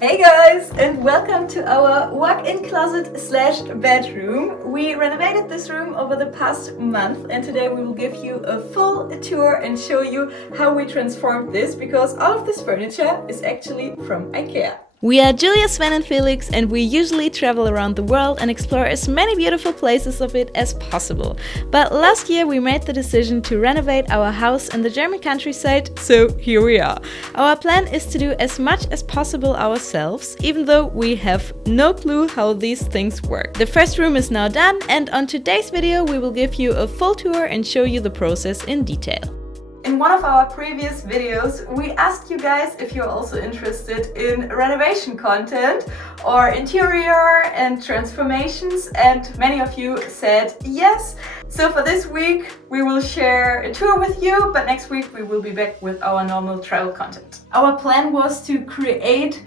Hey guys, and welcome to our walk-in closet slash bedroom. We renovated this room over the past month, and today we will give you a full tour and show you how we transformed this, because all of this furniture is actually from Ikea. We are Julia, Sven and Felix, and we usually travel around the world and explore as many beautiful places of it as possible. But last year we made the decision to renovate our house in the German countryside, so here we are. Our plan is to do as much as possible ourselves, even though we have no clue how these things work. The first room is now done, and on today's video we will give you a full tour and show you the process in detail. In one of our previous videos, we asked you guys if you're also interested in renovation content or interior and transformations, and many of you said yes. So for this week, we will share a tour with you, but next week we will be back with our normal travel content. Our plan was to create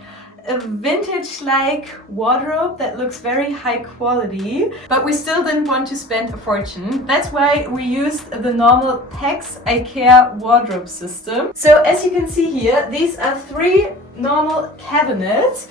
a vintage-like wardrobe that looks very high quality, but we still didn't want to spend a fortune. That's why we used the normal Pax Ikea wardrobe system. So as you can see here, these are 3 normal cabinets,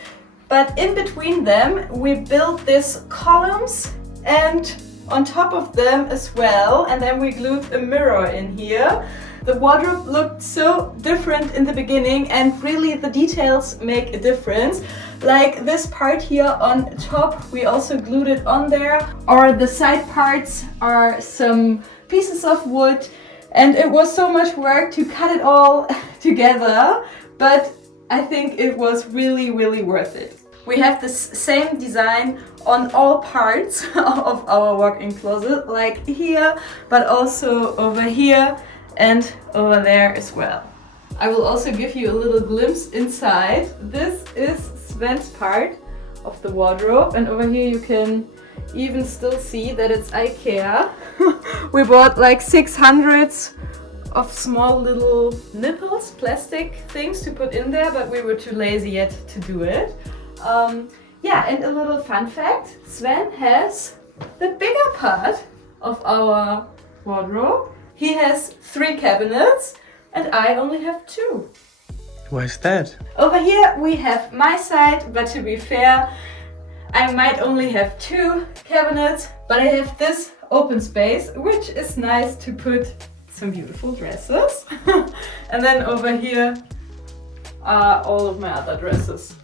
but in between them we built these columns and on top of them as well, and then we glued a mirror in here. The wardrobe looked so different in the beginning, and really the details make a difference. Like this part here on top, we also glued it on there, or the side parts are some pieces of wood, and it was so much work to cut it all together, but I think it was really worth it. We have this same design on all parts of our walk-in closet, like here, but also over here and over there as well. I will also give you a little glimpse inside. This is Sven's part of the wardrobe, and over here you can even still see that it's Ikea. We bought like 600 of small little nipples, plastic things to put in there, but we were too lazy yet to do it. Yeah, and a little fun fact, Sven has the bigger part of our wardrobe. He has 3 cabinets and I only have 2. Why is that? Over here we have my side, but to be fair, I might only have 2 cabinets, but I have this open space, which is nice to put some beautiful dresses. And then over here are all of my other dresses.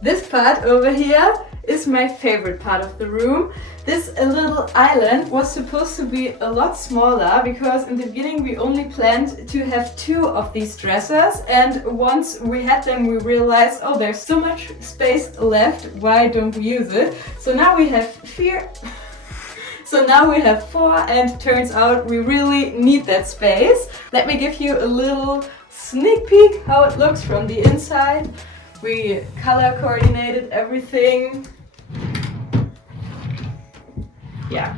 This part over here is my favorite part of the room. This little island was supposed to be a lot smaller, because in the beginning we only planned to have 2 of these dressers, and once we had them we realized, oh, there's so much space left, why don't we use it? So now we have 4. So now we have 4, and turns out we really need that space. Let me give you a little sneak peek how it looks from the inside. We color coordinated everything. Yeah,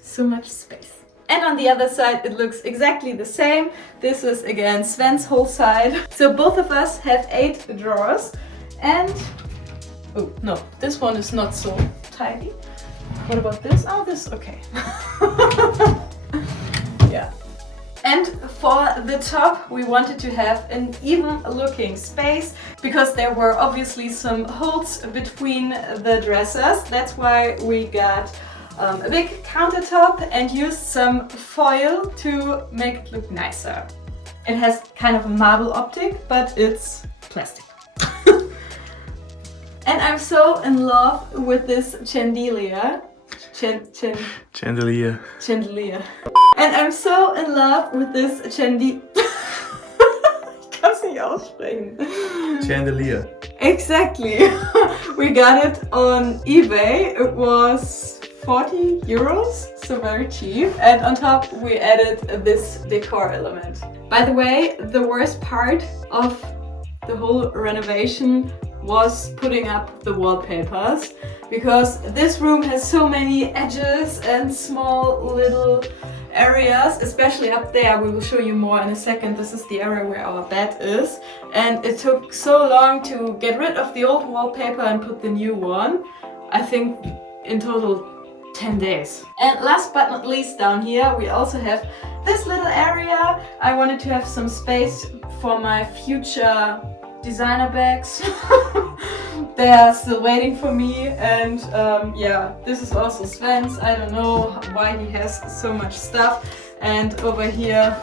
so much space. And on the other side it looks exactly the same. This is again Sven's whole side. So both of us have 8 drawers, and oh no, this one is not so tidy. What about this? Oh, this, okay. Yeah. And for the top we wanted to have an even looking space, because there were obviously some holes between the dressers. That's why we got a big countertop and used some foil to make it look nicer. It has kind of a marble optic, but it's plastic. And I'm so in love with this chandelier. Chandelier. Chandelier. And I'm so in love with this chandelier. Ich kann es nicht aussprechen. Chandelier. Exactly. We got it on eBay. It was 40 euros, so very cheap. And on top we added this decor element. By the way, the worst part of the whole renovation was putting up the wallpapers, because this room has so many edges and small little areas, especially up there. We will show you more in a second. This is the area where our bed is, and it took so long to get rid of the old wallpaper and put the new one. I think in total 10 days. And last but not least, down here we also have this little area. I wanted to have some space for my future designer bags. They are still waiting for me, and yeah, this is also Sven's. I don't know why he has so much stuff. And over here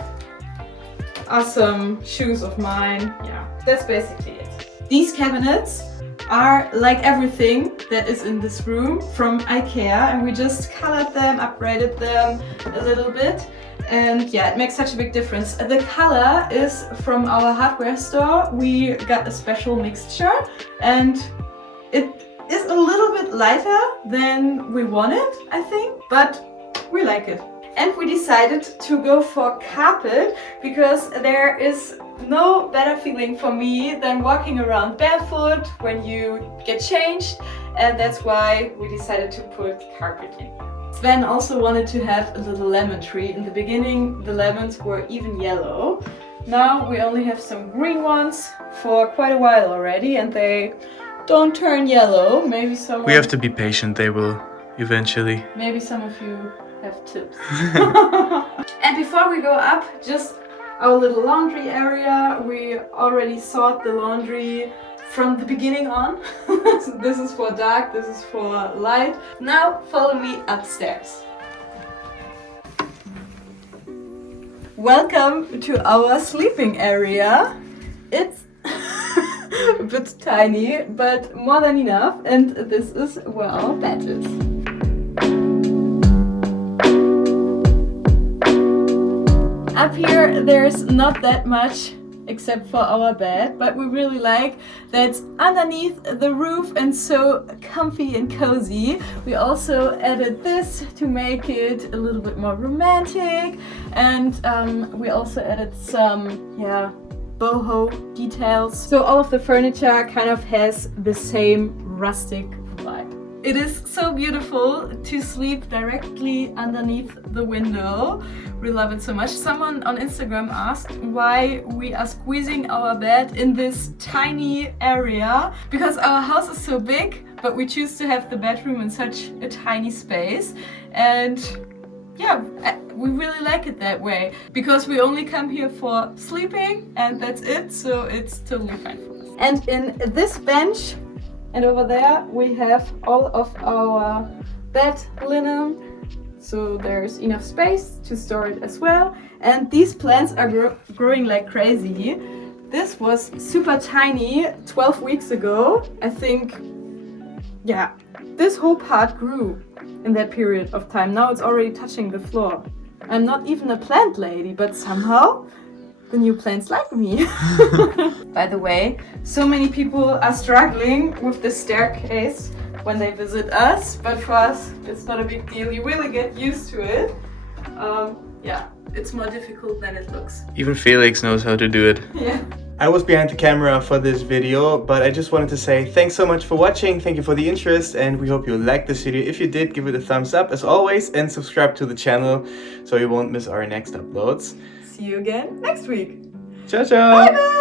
are some shoes of mine. Yeah, that's basically it. These cabinets are like everything that is in this room from Ikea, and we just colored them, upgraded them a little bit. And yeah, it makes such a big difference. The color is from our hardware store. We got a special mixture, and it is a little bit lighter than we wanted, I think, but we like it. And we decided to go for carpet because there is no better feeling for me than walking around barefoot when you get changed, and that's why we decided to put carpet in. Sven also wanted to have a little lemon tree. In the beginning, the lemons were even yellow. Now we only have some green ones for quite a while already, and they don't turn yellow. Maybe some. We have to be patient, they will eventually. Maybe some of you have tips. And before we go up, just our little laundry area. We already sorted the laundry from the beginning on. So this is for dark, this is for light. Now follow me upstairs. Welcome to our sleeping area. It's a bit tiny, but more than enough. And this is where our bed is. Up here there's not that much except for our bed, but we really like that it's underneath the roof and so comfy and cozy. We also added this to make it a little bit more romantic, and we also added some boho details. So all of the furniture kind of has the same rustic vibe. It is so beautiful to sleep directly underneath the window. We love it so much. Someone on Instagram asked why we are squeezing our bed in this tiny area, because our house is so big, but we choose to have the bedroom in such a tiny space. And yeah, we really like it that way, because we only come here for sleeping and that's it, so it's totally fine for us. And in this bench and over there we have all of our bed linen, so there's enough space to store it as well. And these plants are growing like crazy. This was super tiny 12 weeks ago. I think, yeah, this whole part grew in that period of time. Now it's already touching the floor. I'm not even a plant lady, but somehow the new plants like me. By the way, so many people are struggling with the staircase when they visit us, but for us it's not a big deal. You really get used to it. Yeah, it's more difficult than it looks. Even Felix knows how to do it. Yeah. I was behind the camera for this video, but I just wanted to say thanks so much for watching, thank you for the interest, and we hope you liked this video. If you did, give it a thumbs up as always, and subscribe to the channel so you won't miss our next uploads. See you again next week. Ciao ciao! Bye bye!